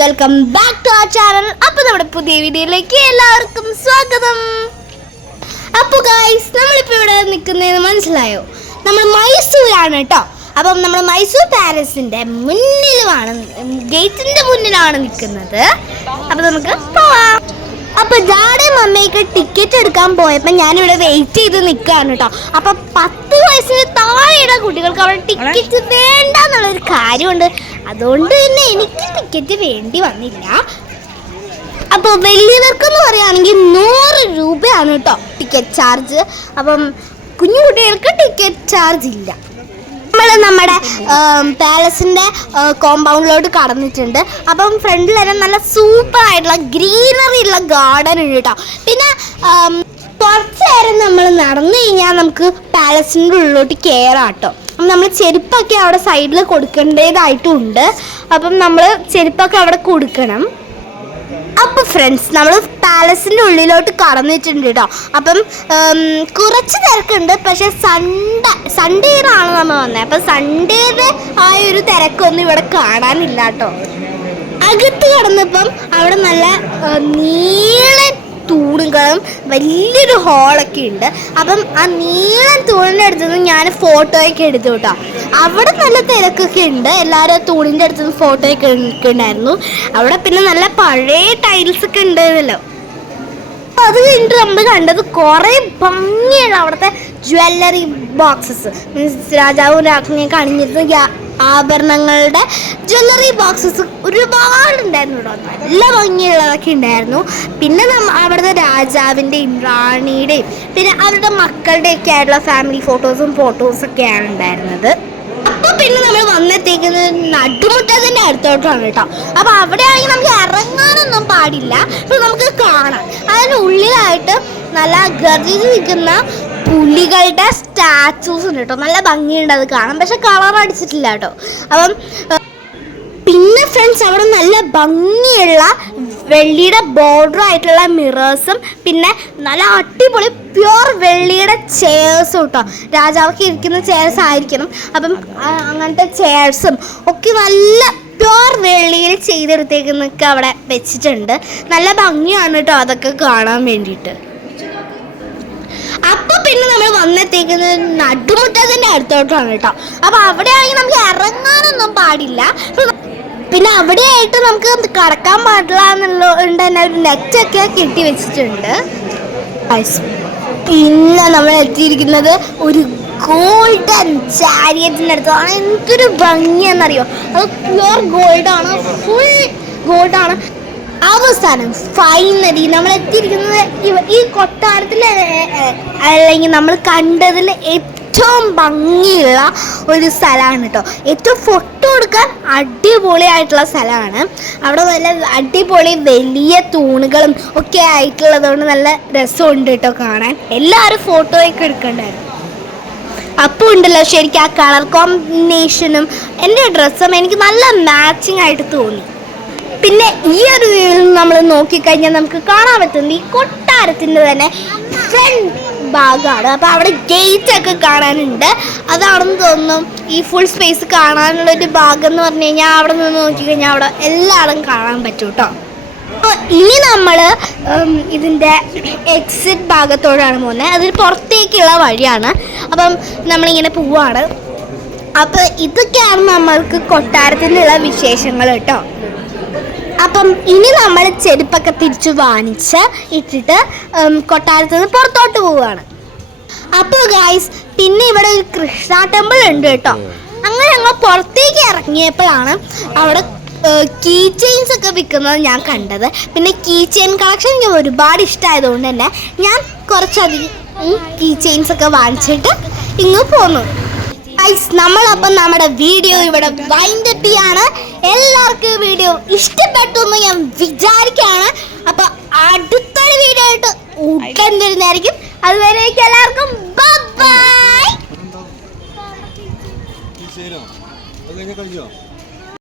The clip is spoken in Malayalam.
വെൽക്കം ബാക്ക് ടു ആ ചാനൽ അപ്പോൾ നമ്മുടെ പുതിയ വീഡിയോയിലേക്ക് എല്ലാവർക്കും സ്വാഗതം. അപ്പോൾ ഗായ്സ് നമ്മളിപ്പോൾ ഇവിടെ നിൽക്കുന്നതെന്ന് മനസ്സിലായോ? നമ്മൾ മൈസൂരാണ് കേട്ടോ. അപ്പം നമ്മൾ മൈസൂർ പാലസിന്റെ മുന്നിലുമാണ് ഗേറ്റിന്റെ മുന്നിലാണ് നിൽക്കുന്നത്. അപ്പോൾ നമുക്ക് പോവാം. അപ്പൊ ജാടെ മമ്മയൊക്കെ ടിക്കറ്റ് എടുക്കാൻ പോയപ്പോ ഞാനിവിടെ വെയിറ്റ് ചെയ്ത് നിൽക്കുകയാണ് കേട്ടോ അപ്പൊ പത്ത് വയസ്സിന് താഴെയുള്ള കുട്ടികൾക്ക് അവിടെ ടിക്കറ്റ് വേണ്ട എന്നുള്ളൊരു കാര്യമുണ്ട്. അതുകൊണ്ട് തന്നെ എനിക്ക് ടിക്കറ്റ് വേണ്ടി വന്നില്ല. അപ്പോൾ വലിയവർക്കെന്ന് പറയുകയാണെങ്കിൽ നൂറ് രൂപയാണ് കേട്ടോ ടിക്കറ്റ് ചാർജ് അപ്പം കുഞ്ഞു കുട്ടികൾക്ക് ടിക്കറ്റ് ചാർജ് ഇല്ല. നമ്മുടെ പാലസിന്റെ കോമ്പൗണ്ടിലോട്ട് കടന്നിട്ടുണ്ട്. അപ്പം ഫ്രണ്ടിൽ തന്നെ നല്ല സൂപ്പർ ആയിട്ടുള്ള ഗ്രീനറി ഉള്ള ഗാർഡൻ ഉണ്ട് കേട്ടോ പിന്നെ കുറച്ച് നേരം നമ്മൾ നടന്നു കഴിഞ്ഞാൽ നമുക്ക് പാലസിന്റെ ഉള്ളിലോട്ട് കയറാം കേട്ടോ അപ്പം നമ്മൾ ചെരുപ്പൊക്കെ അവിടെ സൈഡിൽ കൊടുക്കേണ്ടതായിട്ടുണ്ട്. അപ്പം നമ്മൾ ചെരുപ്പൊക്കെ അവിടെ കൊടുക്കണം. അപ്പൊ ഫ്രണ്ട്സ് നമ്മൾ പാലസിന്റെ ഉള്ളിലോട്ട് കടന്നിട്ടുണ്ട് കേട്ടോ അപ്പം കുറച്ച് തിരക്കുണ്ട്. പക്ഷെ സൺഡേ സൺഡേയിലാണ് നമ്മൾ വന്നത് അപ്പം സൺഡേയുടെ ആ ഒരു തിരക്കൊന്നും ഇവിടെ കാണാനില്ല കേട്ടോ അകത്ത് കടന്നപ്പം അവിടെ നല്ല നീളൻ തൂണുകളും വലിയൊരു ഹോളൊക്കെ ഉണ്ട്. അപ്പം ആ നീളൻ തൂണിന്റെ അടുത്ത് നിന്ന് ഞാൻ ഫോട്ടോയൊക്കെ എടുത്തു കേട്ടോ. അവിടെ നല്ല തിരക്കൊക്കെ ഉണ്ട്. എല്ലാവരും തൂണിന്റെ അടുത്ത് നിന്ന് ഫോട്ടോയൊക്കെ എടുക്കുന്നുണ്ടായിരുന്നു. അവിടെ പിന്നെ നല്ല പഴയ ടൈൽസ് ഒക്കെ ഉണ്ടായിരുന്നല്ലോ അത് കഴിഞ്ഞിട്ട് നമ്മൾ കണ്ടത് കുറേ ഭംഗിയുള്ള അവിടുത്തെ ജ്വല്ലറി ബോക്സസ് മീൻസ് രാജാവും രാജ്ഞിയൊക്കെ അണിഞ്ഞിരുന്ന ആഭരണങ്ങളുടെ ജ്വല്ലറി ബോക്സസ് ഒരുപാട് ഉണ്ടായിരുന്നു കേട്ടോ നല്ല ഭംഗിയുള്ളതൊക്കെ ഉണ്ടായിരുന്നു. പിന്നെ നമ്മ അവിടുത്തെ രാജാവിന്റെയും റാണിയുടെയും പിന്നെ അവരുടെ മക്കളുടെയൊക്കെ ആയിട്ടുള്ള ഫാമിലി ഫോട്ടോസും ഫോട്ടോസൊക്കെയാണ് ഉണ്ടായിരുന്നത്. അപ്പൊ പിന്നെ നമ്മൾ വന്നെത്തിക്കുന്നത് നടുമുറ്റത്തിന്റെ അടുത്തോട്ടാണ് കേട്ടോ. അപ്പൊ അവിടെയാണെങ്കിൽ നമുക്ക് ഇറങ്ങാനൊന്നും പാടില്ല. പക്ഷെ നമുക്ക് കാണാം. അതിന്റെ ഉള്ളിലായിട്ട് നല്ല ഗർജിച്ച് നിൽക്കുന്ന പുലികളുടെ സ്റ്റാച്ചൂസ് ഉണ്ട് കേട്ടോ നല്ല ഭംഗിയുണ്ട് അത് കാണാൻ. പക്ഷെ കളർ അടിച്ചിട്ടില്ല കേട്ടോ അപ്പം പിന്നെ ഫ്രണ്ട്സ് അവിടെ നല്ല ഭംഗിയുള്ള വെള്ളിയുടെ ബോർഡർ ആയിട്ടുള്ള മിറേഴ്സും പിന്നെ നല്ല അടിപൊളി പ്യൂർ വെള്ളിയുടെ ചെയർസും കേട്ടോ രാജാവൊക്കെ ഇരിക്കുന്ന ചെയർസ് ആയിരിക്കണം. അപ്പം അങ്ങനത്തെ ചെയർസും ഒക്കെ നല്ല പ്യൂർ വെള്ളിയിൽ ചെയ്തെടുത്തേക്കുന്നൊക്കെ അവിടെ വെച്ചിട്ടുണ്ട്. നല്ല ഭംഗിയാണ് കേട്ടോ അതൊക്കെ കാണാൻ വേണ്ടിയിട്ട്. അപ്പൊ പിന്നെ നമ്മൾ വന്നെത്തിക്കുന്നത് നടുമുറ്റത്തിന്റെ അടുത്തോട്ടാണ് കേട്ടോ. അപ്പൊ അവിടെ ആണെങ്കിൽ നമുക്ക് ഇറങ്ങാനൊന്നും പാടില്ല. പിന്നെ അവിടെയായിട്ട് നമുക്ക് കടക്കാൻ പാടില്ല എന്നുള്ള തന്നെ ഒരു നെറ്റൊക്കെ കെട്ടി വെച്ചിട്ടുണ്ട്. പിന്നെ നമ്മൾ എത്തിയിരിക്കുന്നത് ഒരു ഗോൾഡൻ ചാരിയറ്റിന്റെ അടുത്താണ് എന്തൊരു ഭംഗിയാണെന്നറിയോ? അത് പ്യുവർ ഗോൾഡാണ് ഫുൾ ഗോൾഡാണ് അവസാനം ഫൈനലി നമ്മൾ എത്തിയിരിക്കുന്നത് ഈ കൊട്ടാരത്തിൽ അല്ലെങ്കിൽ നമ്മൾ കണ്ടതിൽ ഏറ്റവും ഭംഗിയുള്ള ഒരു സ്ഥലമാണ് കേട്ടോ ഏറ്റവും ഫോട്ടോ എടുക്കാൻ അടിപൊളിയായിട്ടുള്ള സ്ഥലമാണ്. അവിടെ നല്ല അടിപൊളി വലിയ തൂണുകളും ഒക്കെ ആയിട്ടുള്ളതുകൊണ്ട് നല്ല രസമുണ്ട് കേട്ടോ കാണാൻ. എല്ലാവരും ഫോട്ടോയൊക്കെ എടുക്കണ്ടായിരുന്നു അപ്പോൾ ഉണ്ടല്ലോ ശരിക്കും ആ കളർ കോമ്പിനേഷനും എന്റെ ഡ്രസ്സും എനിക്ക് നല്ല മാച്ചിങ് ആയിട്ട് തോന്നി. പിന്നെ ഈ ഒരു നമ്മൾ നോക്കിക്കഴിഞ്ഞാൽ നമുക്ക് കാണാൻ പറ്റുന്നത് ഈ കൊട്ടാരത്തിന്റെ തന്നെ ഫ്രണ്ട് ഭാഗമാണ്. അപ്പോൾ അവിടെ ഗേറ്റ് ഒക്കെ കാണാനുണ്ട്. അതാണെന്ന് തോന്നുന്നു ഈ ഫുൾ സ്പേസ് കാണാനുള്ള ഒരു ഭാഗം എന്ന് പറഞ്ഞു കഴിഞ്ഞാൽ അവിടെ നിന്ന് നോക്കിക്കഴിഞ്ഞാൽ അവിടെ എല്ലായിടും കാണാൻ പറ്റും കേട്ടോ. അപ്പോൾ ഇനി നമ്മൾ ഇതിന്റെ എക്സിറ്റ് ഭാഗത്തോടാണ് പോകുന്നത്. അതിൽ പുറത്തേക്കുള്ള വഴിയാണ്. അപ്പം നമ്മളിങ്ങനെ പോവാണ്. അപ്പോൾ ഇതൊക്കെയാണ് നമ്മൾക്ക് കൊട്ടാരത്തിനുള്ള വിശേഷങ്ങൾ കേട്ടോ. അപ്പം ഇനി നമ്മൾ ചെരുപ്പൊക്കെ തിരിച്ചു വാങ്ങിച്ച് ഇട്ടിട്ട് കൊട്ടാരത്തിൽ നിന്ന് പുറത്തോട്ട് പോവുകയാണ്. അപ്പോൾ ഗായ്സ് പിന്നെ ഇവിടെ ഒരു കൃഷ്ണ ടെമ്പിൾ ഉണ്ട് കേട്ടോ. അങ്ങനെ ഞങ്ങൾ പുറത്തേക്ക് ഇറങ്ങിയപ്പോഴാണ് അവിടെ കീ ചെയിൻസ് ഒക്കെ വിൽക്കുന്നത് ഞാൻ കണ്ടത്. പിന്നെ കീ ചെയിൻ കളക്ഷൻ എനിക്ക് ഒരുപാട് ഇഷ്ടമായതുകൊണ്ട് തന്നെ ഞാൻ കുറച്ചധികം കീ ചെയിൻസ് ഒക്കെ വാങ്ങിച്ചിട്ട് ഇങ്ങ് പോന്നു. നമ്മളപ്പം നമ്മുടെ വീഡിയോ ഇവിടെ വൈൻഡ് അപ്പ് ചെയ്യാണ് എല്ലാവർക്കും വീഡിയോ ഇഷ്ടപ്പെട്ടു എന്ന് ഞാൻ വിചാരിക്കുകയാണ്. അപ്പൊ അടുത്തൊരു വീഡിയോ ആയിട്ട് ഉടൻ വരുന്നതായിരിക്കും അതുവരേക്കും എല്ലാവർക്കും ബൈ